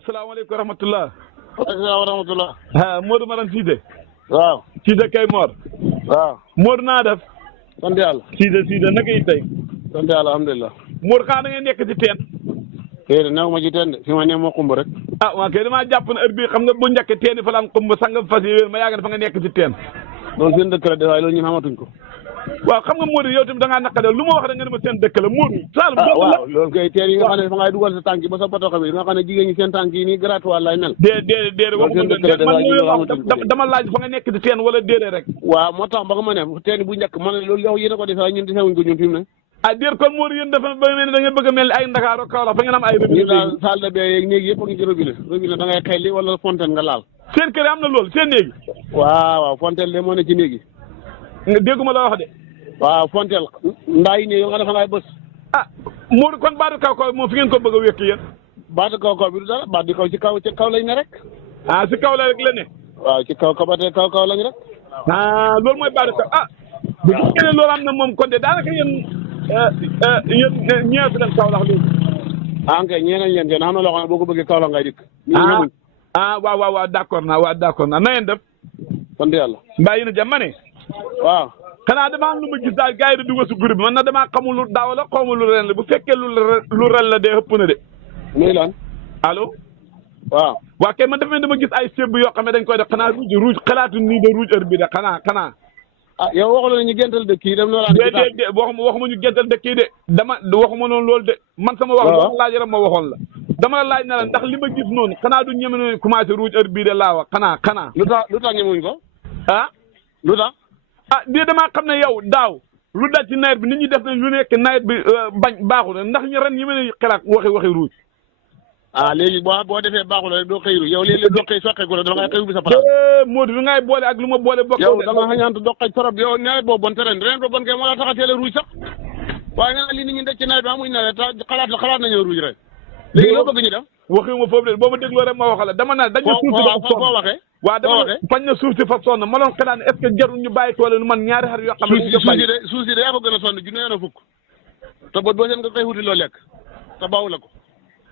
asalaamaaleykum wa rahmatulah. waaleykum wa rahmatulah. Modou Maram Cissé. waaw. Cissé kay Mor. waaw. Modou naa def. sant yàlla. Cissé naka yi tey. sant yàlla alhamdulilah. Modou xanaa da ngay nekk ci teen. déedéet néew ma ci teen de fi ma ne moo xumb rek. ah waa kay damaa jàpp ne heure bii xam nga bu njëkk teen yi fa la am xumb sangam fas yi ma yàgg fa nga nekk ci teen. loolu seen dëkk la de waaye loolu ñun xamatuñ ko. waaw xam nga Modou yow tamit da ngaa naqare lu ma wax da nga ne ma seen dëkk la Modou. Saalum waaw loolu kay teen yi nga xam ne fa ngay dugal sa tànk yi ba sa potoxa bi nga xam ne jigéen ñi seen tànk yi nii gratuit lay mel. déedéet waxuma dama laaj fa nga nekk ci teen wala déedéet rek. waaw moo tax ba nga ma ne teen bu njëkk man loolu yow yéen a ko defee waaye ñun desewuñ ko ñun fi mu ne. ah déet kon Modou yéen dafa ba mel ni da ngeen bëgg a mel ni ay Ndakaaru Kaolack fa ngeen am ay ñu daal salle de bain yeeg néeg yëpp a ngi ci robinet da ngay xelli wala fontaine nga laal. seen kër am na loolu seen néegi. waaw fontaine de moo ne ci néeg yi. nga dégguma la wax de. waaw fontaine ndaay ne yow nga dafa ngay bës. ah Modou kon baatu kaw kaw moom fi ngeen ko bëgg a wékk yéen. baatu kaw kaw bi du dara baatu kaw ci kaw lañ ne rek. ah si kaw la rek la ne. waaw ci kaw ba tey kaw lañ rek. ah loolu mooy baatu kaw ah. bu fekkee ne loolu am na moom kon de daanaka yéen ñëwee fi leen kaw lax léegi. ah ok ñeneen yéen xam na loo xam ne boo ko bëggee kaw la ngay dikk. waaw d'accord naa na ngeen def. sant yàlla. mbaa yéen a jàmm ma ne. waaw. xanaa damaa am lu ma gis daal gars yi di dugg si groupe bi man na damaa xamul lu daaw la xawma lu ren la bu fekkee lu ren la dee ëpp na de. muy lan. allo. waaw. waa kay man dafa ne dama gis ay sébb yoo xam ne dañ koy def xanaa ruuj xalaatu nii de ruuj heure bi de xanaa. ah yow waxuloon ñu gental dëkk yi dem noonu. déedéet waxuma ñu gental dëkk yi de waxuma noonu loolu de man sama wax. waaw laaj rek ma waxoon la. dama la laaj na la ndax li ma gis noonu xanaa du ñeme noonu commencé ruuj heure bii de laa wax xanaa. lu tax ñemewuñ ko. ah. lu tax. ah bii damaa xam ne yow daaw lu dal ci nawet bi nit ñi def nañ lu nekk nawet bi baaxul ndax ñu ren ñu mën a xalaat waxi ruuj. ah léegi boo defee baaxul rek doo xëy ruuj yow léeg-léeg doo xëy soqeeku la da ngay xëy ubbi sa palaas. Modou lu ngay boole ak lu ma boole bokk. yow da nga xañaant doo xëy trop yow nawet boobu bon te ren boobu bon kay moo la tax a teel a ruuj sax waaye nga ne li nit ñi def ci nawet bi amuñ nawet xalaat nañoo ruuj rek léegi loo bëgg ñu def. waxuma foofu de boo ma dégloo rek ma waxal la dama naan dañu suuf si dafa sonn foo waxee. waaw dama fañ na suuf si fa sonn ma doon xalaat ne est-ce que jarul ñu bàyyi tool man ñaari xar yoo xam ne suuf si de yaa ko gën a sonn junne na fukk te boo seen nga koy wuti loo lekk te baawu la ko.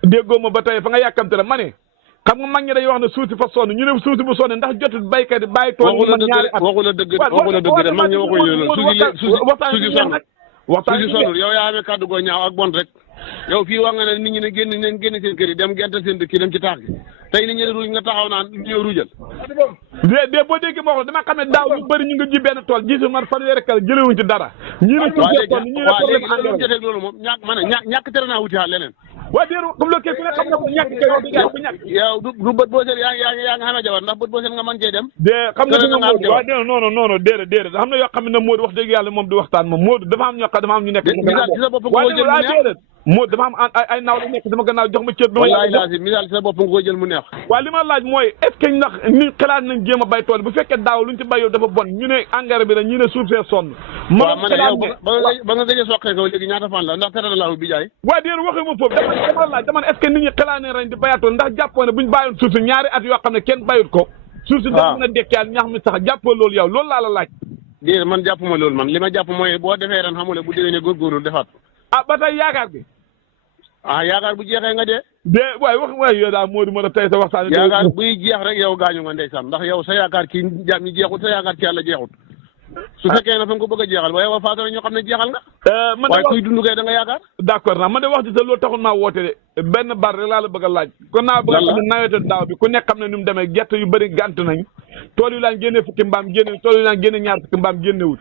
déggoo ma ba tey fa nga yàkkamte la ma ne xam nga mag ñi dañuy wax ne suuf si fa sonn ñu ne suuf si bu sonn ndax jotul baykat yi bàyyi tool man ñaari at waxu la dëgg de mag ñi waxuñ loolu suuf si sonnul yow yaa amee kàddu goo ñaaw ak bon rek yow fii wax nga ne nit ñi ne génn seen kër yi dem gental seen dëkk yi dem ci taax gi tey nit ñi ne ruuj nga taxaw naan ñëw ruujal. de boo déggee ma wax dama xam ne daaw ñu bëri ñu nga ji benn tool ji si man fanweeri kër jëlewuñ ci dara. ñii ne suuf see tool ñii ne tool léegi loolu jotee loolu moom ñàkk tere naa wuti xaal leneen. waaw déedéet comme loolu kay ku ne xam na ko ñàkk kay wax dëgg bu ñàkk. yow du bët boo seet yaa ngi xamee jabar ndax bët boo seet nga mën cee dem. xam nga dina Modou waaw non déedéet xam na yoo xam ne Modou wax dëgg yàlla moom du waxtaan moom Modou dafa am ñoo xam dafa am ñu nekk. misaal ci sa bopp nga koy jël mu neex Modou dafa am ay naaw la nekk dama gannaaw jox ma cër. wallaahi laazim misaal ci sa bopp nga koy jël mu neex. waaw li ma laaj mooy est-ce que ndax ni xalaat nañ jéem a bay tool bu fekkee daaw luñ ci bayoo dafa bon ñu ne engrais bi la ñu ne suuf see sonn. waaw ma ne yow ba nga gëj a soqee ko léegi ñaata fan la ndax tere na laaw bi jaay. waaw déedéet waxee ma foofu dama laaj dama ne est-ce que nit ñi xalaat nañ ren di bayaatoon ndax jàppoo ne buñ bàyyoon suuf si ñaari at yoo xam ne kenn bayut ko. suuf si dafa mën a dekkiwaat ñax mi sax jàppoo loolu yow loolu laa la laaj. déedéet man jàppuma loolu man li ma jàpp mooy boo defee ren xamule bu déwénee góorgóorlu defaat. ah ba tey yaakaar bi. yaakaar bu jeexee nga dee. waaye yow daal Modou ma la tey sa waxtaan. yaakaar buy jeex rek yow gaañu nga ndeysaan ndax yow sa yaakaar ci jaam ñi jeexut sa yaakaar ci yàlla jeexut. su fekkee ne fa nga ko bëgg a jeexal ba yow faatoo ñoo xam ne jeexal nga. waaye kuy dund kay da nga yaakaar. d'accord naa man de wax ci sa loolu taxul maa woote de benn bar rek laa la bëgg a laaj. kon naa bëgg a xam ne nawetu daaw bi ku nekk xam ne ni mu demee gerte yu bëri gànt nañ tool yu laan génne fukki mbaam génne tool yu laan génne ñaar fukki mbaam génnewut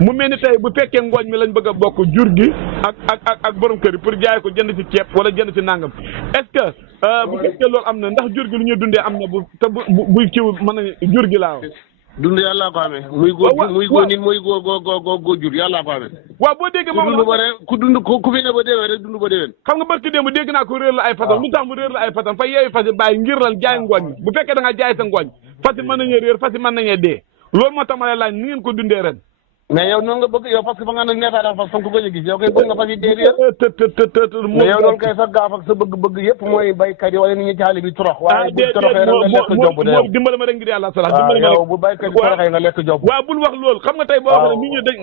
mu mel ni tey bu fekkee ngooñ mi lañ bëgg a bokk jur gi ak borom kër yi pour jaay ko jënd ci ceeb wala jënd ci nangam est-ce que bu fekkee loolu am na ndax jur gi lu ñuy dundee am na buy kiw mën na jur gi laa dund yàllaa ko amee muy góor nit muy góor jur yàllaa ko amee. waaw boo déggee moom dund ba rek ku dund ku fi ne ba déwén rek dund ba déwén. xam nga barki démb dégg naa ko réer la ay façon lu tax mu réer la ay façon fa yeewi fas yi bàyyi ngir lan jaay ngooñ bu fekkee da nga jaay sa ngooñ fas yi mën nañu réer fas yi mën nañu dee loolu moo tax ma lay laaj ni ngeen ko dundee ren. mais yow noonu nga bëgg yow parce que ba nga ne neetaa dafa fas ko gëj a gis yow kay bëgg nga fas yi dee mais yow loolu kay sa gaaf ak sa bëgg-bëgg yëpp mooy baykat yi wala nit ñi ci àll bi torox waaye bu toroxee rek nga lekk job de yow dimbale ma rek ngir yàlla salax dimbale ma yow bu baykat yi toroxee nga lekk job waaw bul wax loolu xam nga tey boo waxee nit ñi dañ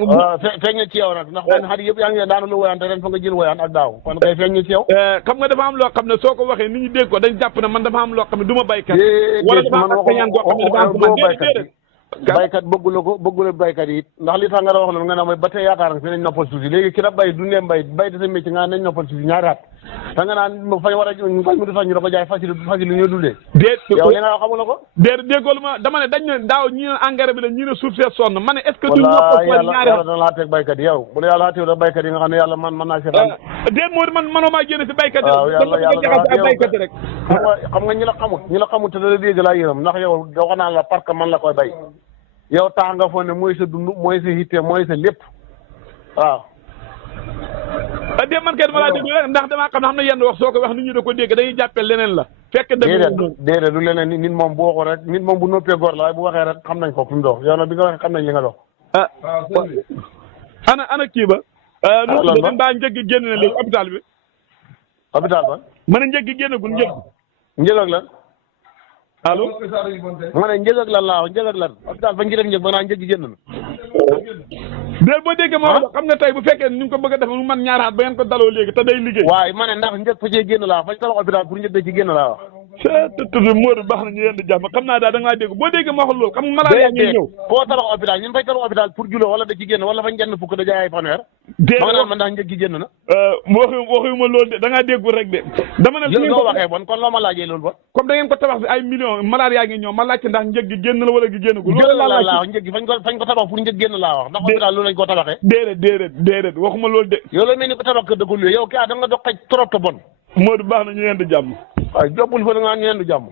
feeñ na ci yow nag ndax benn xar yëpp yaa ngi daanu lu woyante ren fa nga jël woyaan ak daaw kon kay feeñ na ci yow xam nga dafa am loo xam ne soo ko waxee nit ñi dégg ko dañ jàpp ne man dafa am loo xam ne du ma baykat wala dafa am ak peñaan goo xam ne dafa am man déedéet baykat bëggula baykat yi ndax li tax nga wax loolu nga ne mooy ba tey yaakaar nga fi nañ noppal suuf si léegi ki la bay du ne bay da sa métier nga nañ noppal suuf si ñaari at te nga naan fañ war a mbay mi du tax ñu da ko jaay facile ñu dundee yow li nga xamula ko déggoolu ma dama ne dañ ne daaw ñi ne engrais bi la ñi ne suuf see sonn ma ne est-ce que duñ yàlla dana laa teg baykat yi yow bu la yàlla xaatiw da baykat yi nga xam ne yàlla man naa seetaan déet moo man manoo maa génne si baykat yi waaw yàlla baykat yi rek xam nga ñi la xamut te da dégg laa yërëm ndax yow wax naa la parce que man la koy bay yow tax nga foog ne mooy sa dund mooy sa hitte mooy sa lépp waaw. de man kay dama laa déglu rek ndax damaa xam ne yenn wax soo ko wax nit ñi da ko dégg dañuy jàppee leneen la. fekk déedéet du leneen nit moom bu waxoo rek nit moom bu noppee góor la waaye bu waxee rek xam nañ ko fi mu dox yow nag bi nga waxee xam nañ li nga dox. ana kii ba. loolu ba mbaa njëg gi génn na léegi hôpital bi. hôpital ba. ma ne njëg gi génnagul njëg. njëg ak lan. allo. ma ne njëg ak lan laa wax njëg ak lan hôpital ba ngi def njëg ba naa njëg gi génn na. déet boo déggee moo xam ne tey bu fekkee ni nga ko bëgg a def mu man ñaari at ba ngeen ko daloo léegi te day liggéey. waaye ma ne ndax njëg fa cee génn laa fañ tabax hôpital pour njëg da ci génn laa wax. Modou baax na ñu leen di jàmm xam naa daal da ngaa dégg boo déggee moo xam loolu xam nga malade yaa ngi ñëw foo tabax hôpital ñun fay tabax hôpital pour julo wala da ci génn wala fañ jënd fukk da jaay ay fanweer ma nga naan man ndax njëg gi génn na waxuma loolu de da ngaa déggul rek de dama ne loo waxee bon kon loo ma laajee loolu ba comme da ngeen ko tabax bi ay millions malade yaa ngi ñëw ma laajte ndax njëg gi génn la wala gi génnagul loolu laa wax njëg gi fañ ko tabax pour njëg génn laa wax ndax hôpital loolu lañ ko tabaxee déedéet waxuma loolu de yow la mel ni ko tabax kër da ko luye yow kii da nga dox xaj trop te bon Modou baax na ñu leen di jàmm waaw jobbul fa da ngaa ñu leen di jàmm